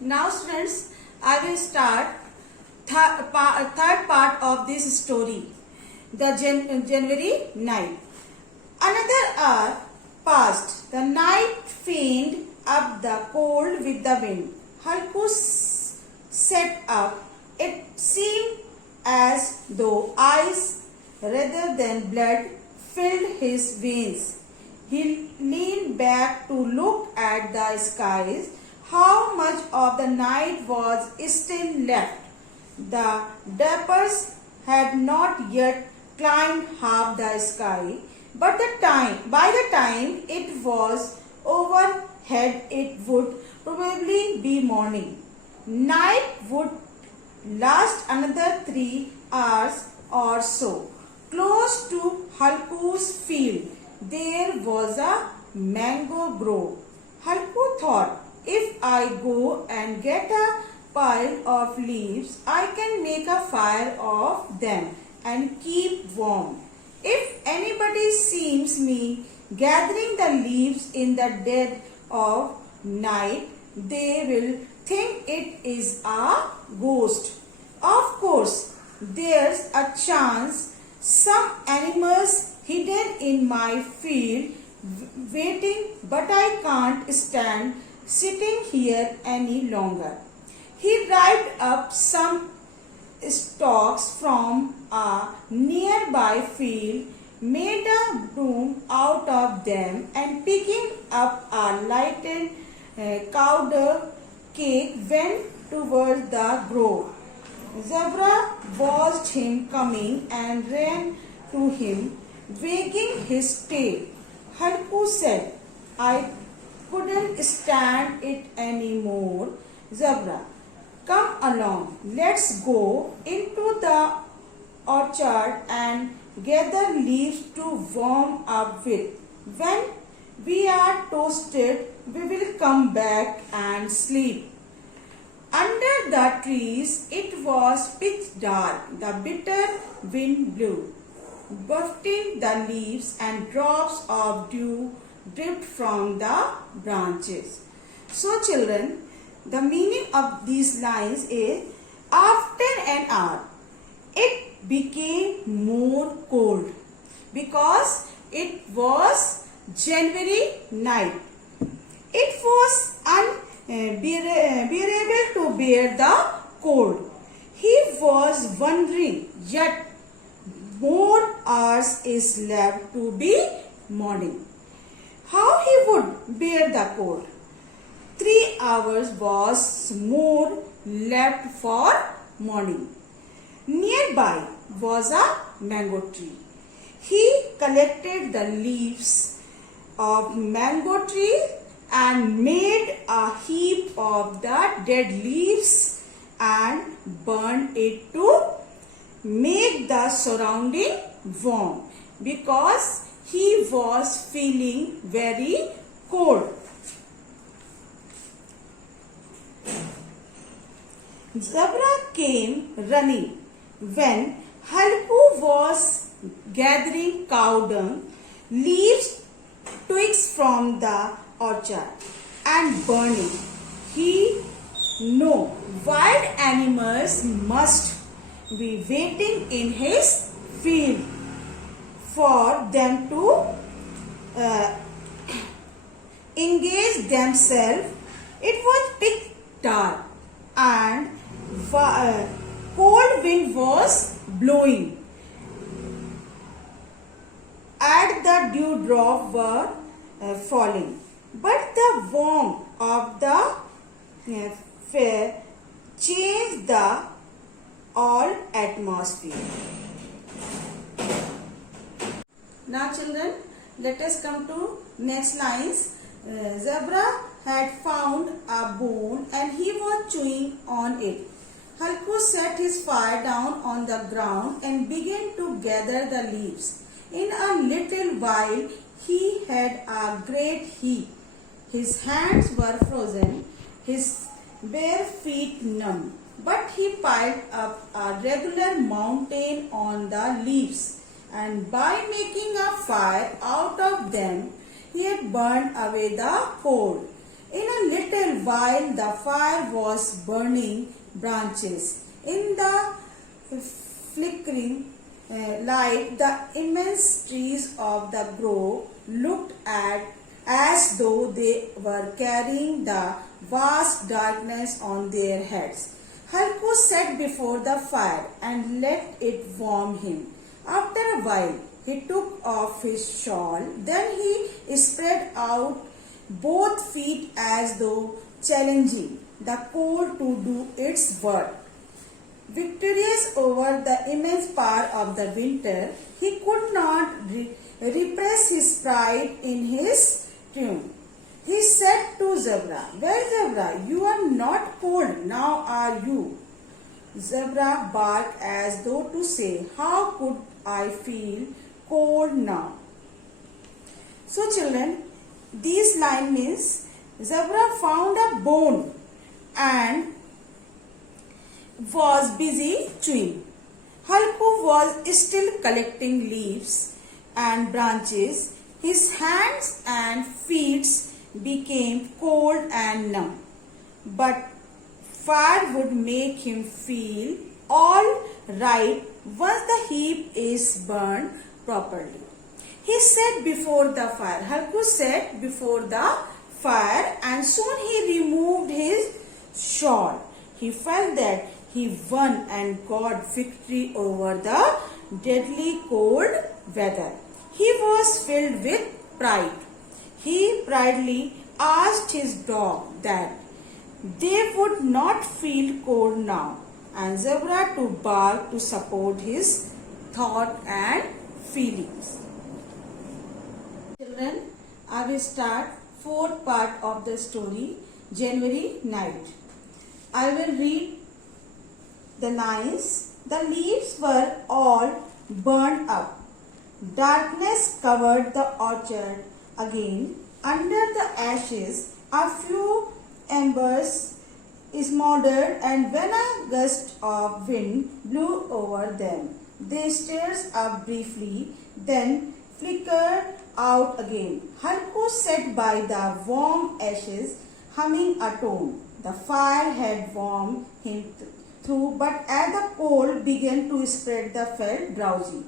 Now students, I will start third part of this story, the January night. Another hour passed. The night feigned up the cold with the wind. Halku sat up. It seemed as though ice rather than blood filled his veins. He leaned back to look at the skies. How much of the night was still left? The dappers had not yet climbed half the sky, but by the time it was overhead, it would probably be morning. Night would last another 3 hours or so. Close to Halku's field, there was a mango grove. Halku thought, if I go and get a pile of leaves, I can make a fire of them and keep warm. If anybody sees me gathering the leaves in the dead of night, they will think it is a ghost. Of course, there's a chance some animals hidden in my field waiting, but I can't stand sitting here any longer. He ripped up some stalks from a nearby field, made a broom out of them, and picking up a lighted powder cake went towards the grove. Zebra watched him coming and ran to him, wagging his tail. Halku said, I couldn't stand it anymore. Zebra, come along. Let's go into the orchard and gather leaves to warm up with. When we are toasted, we will come back and sleep. Under the trees, it was pitch dark. The bitter wind blew, buffeting the leaves, and drops of dew dripped from the branches. So children, the meaning of these lines is, after an hour, it became more cold because it was January night. It was unbearable to bear the cold. He was wondering, yet more hours is left to be morning. How he would bear the cold? 3 hours was more left for morning. Nearby was a mango tree. He collected the leaves of mango tree and made a heap of the dead leaves and burned it to make the surrounding warm because he was feeling very cold. Zebra came running when Halku was gathering cow dung, leaves, twigs from the orchard and burning. He knew wild animals must be waiting in his field for them to engage themselves. It was pitch dark and cold wind was blowing, and the dewdrops were falling. But the warmth of the fair changed the all atmosphere. Now children, let us come to next lines. Zebra had found a bone and he was chewing on it. Halku set his fire down on the ground and began to gather the leaves. In a little while, he had a great heap. His hands were frozen, his bare feet numb, but he piled up a regular mountain on the leaves, and by making a fire out of them, he had burned away the cold. In a little while the fire was burning branches. In the flickering light, the immense trees of the grove looked as though they were carrying the vast darkness on their heads. Halku sat before the fire and let it warm him. After a while, he took off his shawl. Then he spread out both feet as though challenging the cold to do its work. Victorious over the immense power of the winter, he could not repress his pride in his tune. He said to Zebra, "Well, Zebra, you are not cold now, are you?" Zebra barked as though to say, "How could I feel cold now?" So children, this line means Zebra found a bone and was busy chewing. Halku was still collecting leaves and branches. His hands and feet became cold and numb. But fire would make him feel all right once the heap is burned properly. He sat before the fire. Halku sat before the fire and soon he removed his shawl. He felt that he won and got victory over the deadly cold weather. He was filled with pride. He proudly asked his dog that they would not feel cold now, and Zebra to bark to support his thought and feelings. Children, I will start fourth part of the story, January night. I will read the lines. The leaves were all burned up. Darkness covered the orchard again. Under the ashes, a few embers smoldered, and when a gust of wind blew over them, they stirred up briefly, then flickered out again. Halku sat by the warm ashes, humming a tune. The fire had warmed him through, but as the cold began to spread, he felt drowsy.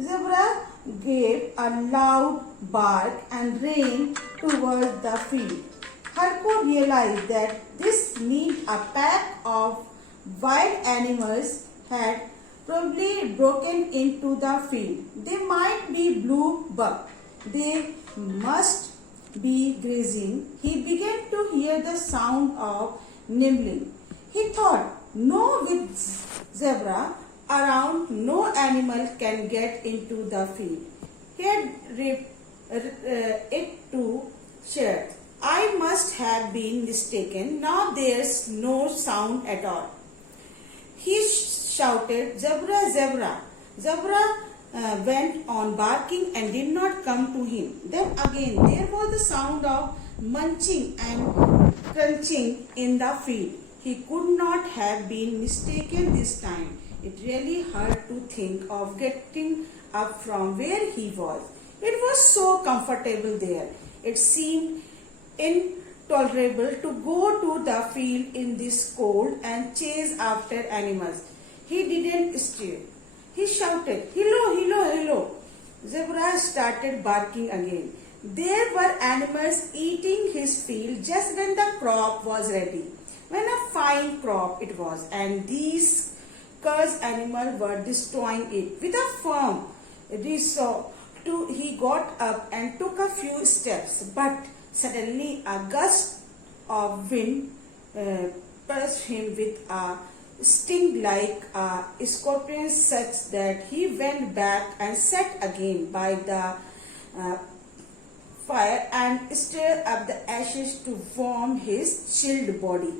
Zebra gave a loud bark and ran towards the field. Halku realized that this meant a pack of wild animals had probably broken into the field. They might be blue buck. They must be grazing. He began to hear the sound of nibbling. He thought, no, with zebra around, no animal can get into the field. He had ripped it to shreds. I must have been mistaken. Now there's no sound at all. He shouted, "Zebra, zebra." Zebra went on barking and did not come to him. Then again there was the sound of munching and crunching in the field. He could not have been mistaken this time. It really hurt to think of getting up from where he was. It was so comfortable there. It seemed intolerable to go to the field in this cold and chase after animals. He didn't stir. He shouted, "Hello, hello, hello." Zebra started barking again. There were animals eating his field just when the crop was ready. When a fine crop it was, and these cursed animals were destroying it. With a firm resolve, he got up and took a few steps, but suddenly a gust of wind touched him with a sting like a scorpion, such that he went back and sat again by the fire and stirred up the ashes to warm his chilled body.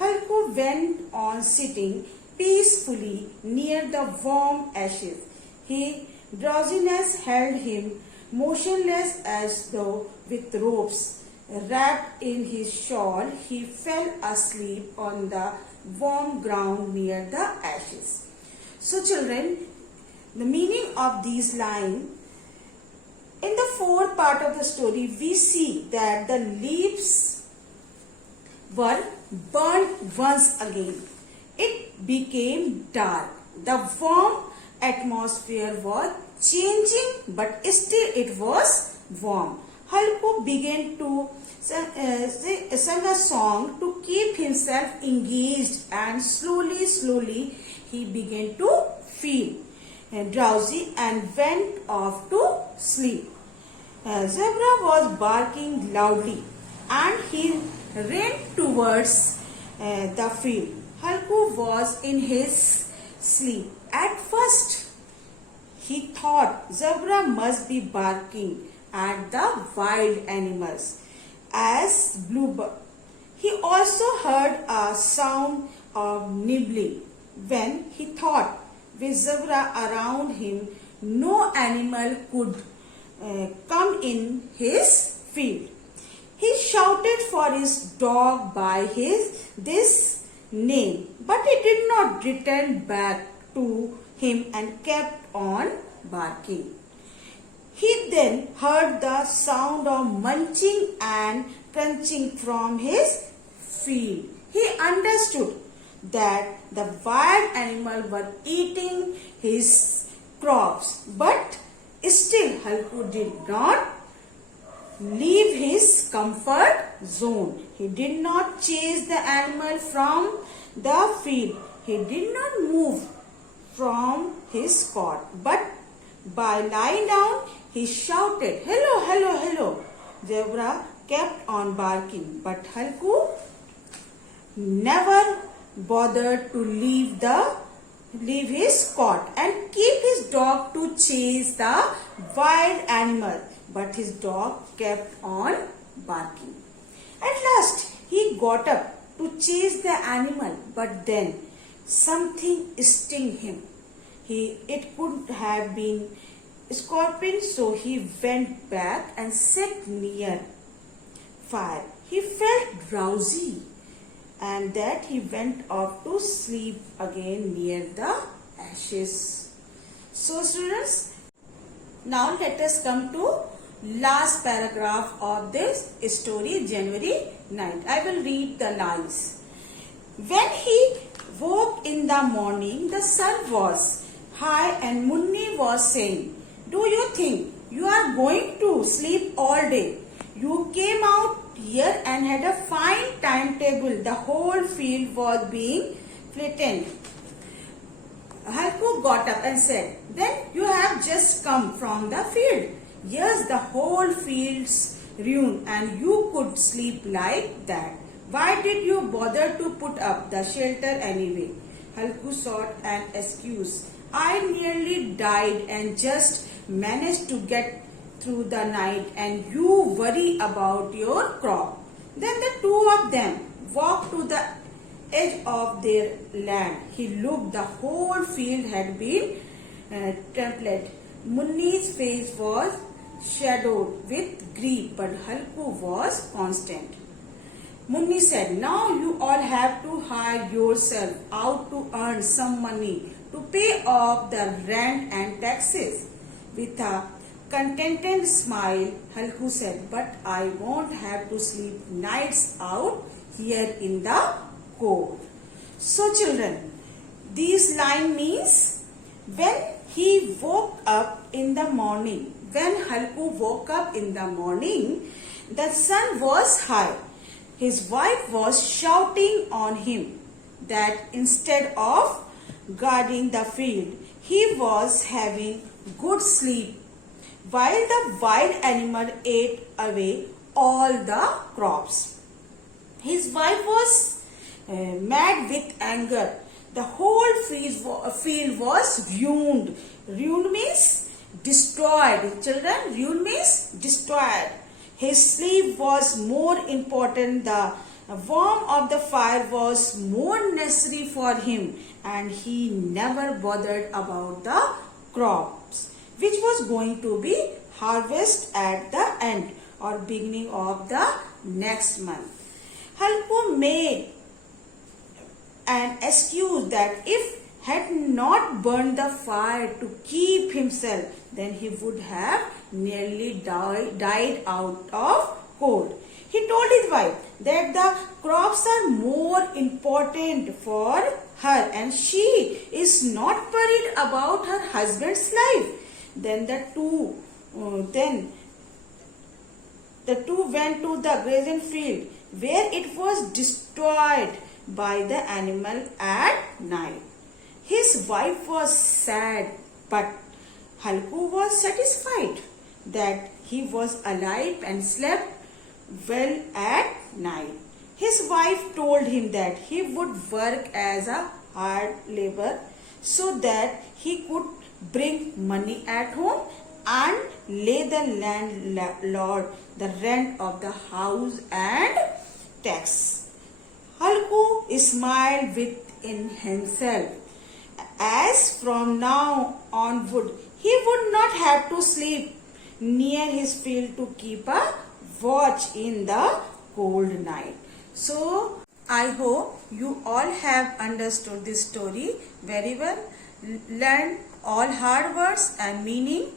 Halku went on sitting peacefully near the warm ashes. His drowsiness held him motionless as though with ropes wrapped in his shawl. He fell asleep on the warm ground near the ashes. So children, the meaning of these lines In the fourth part of the story, we see that the leaves were burned once again. It became dark. The warm atmosphere was changing, but still it was warm. Halku began to sing a song to keep himself engaged, and slowly he began to feel drowsy and went off to sleep. Zebra was barking loudly and he ran towards the field. Halku was in his sleep. At first, he thought Zebra must be barking at the wild animals as bluebird. He also heard a sound of nibbling. When he thought with Zebra around him, no animal could come in his field. He shouted for his dog by this name, but it did not return back to him and kept on barking. He then heard the sound of munching and crunching from his field. He understood that the wild animals were eating his crops, but still Halku did not leave his comfort zone. He did not chase the animal from the field. He did not move from his spot, but by lying down, he shouted, "Hello, hello, hello." Zebra kept on barking, but Halku never bothered to leave his cot and keep his dog to chase the wild animal, but his dog kept on barking. At last, he got up to chase the animal, but then something stung him. It could have been scorpion, so he went back and sat near fire. He felt drowsy, and that he went off to sleep again near the ashes. So students, now let us come to last paragraph of this story, January 9th. I will read the lines. When he woke in the morning, the sun was high and Munni was saying, "Do you think you are going to sleep all day? You came out here and had a fine timetable. The whole field was being flattened." Halku got up and said, "Then you have just come from the field." "Yes, the whole field's ruined and you could sleep like that. Why did you bother to put up the shelter anyway?" Halku sought an excuse. "I nearly died and just managed to get through the night, and you worry about your crop." Then the two of them walked to the edge of their land. He looked. The whole field had been trampled. Munni's face was shadowed with grief, but Halku was constant. Munni said, "Now you all have to hire yourself out to earn some money to pay off the rent and taxes." With a contented smile, Halku said, "But I won't have to sleep nights out here in the cold." So children, this line means when he woke up in the morning, when Halku woke up in the morning, the sun was high. His wife was shouting on him that instead of guarding the field, he was having good sleep, while the wild animal ate away all the crops. His wife was mad with anger. The whole field was ruined. Ruined means destroyed. Children, ruined means destroyed. His sleep was more important. The warmth of the fire was more necessary for him, and he never bothered about the crops, which was going to be harvested at the end or beginning of the next month. Halku made an excuse that if had not burned the fire to keep himself, then he would have nearly died out of cold. He told his wife that the crops are more important for her and she is not worried about her husband's life. Then the two went to the grazing field where it was destroyed by the animal at night. His wife was sad, but Halku was satisfied that he was alive and slept well at night. His wife told him that he would work as a hard labor so that he could bring money at home and lay the landlord the rent of the house and tax. Halku smiled within himself, as from now onward he would not have to sleep near his field to keep a watch in the cold night. So I hope you all have understood this story very well, learned all hard words and meaning.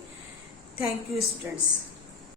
Thank you, students.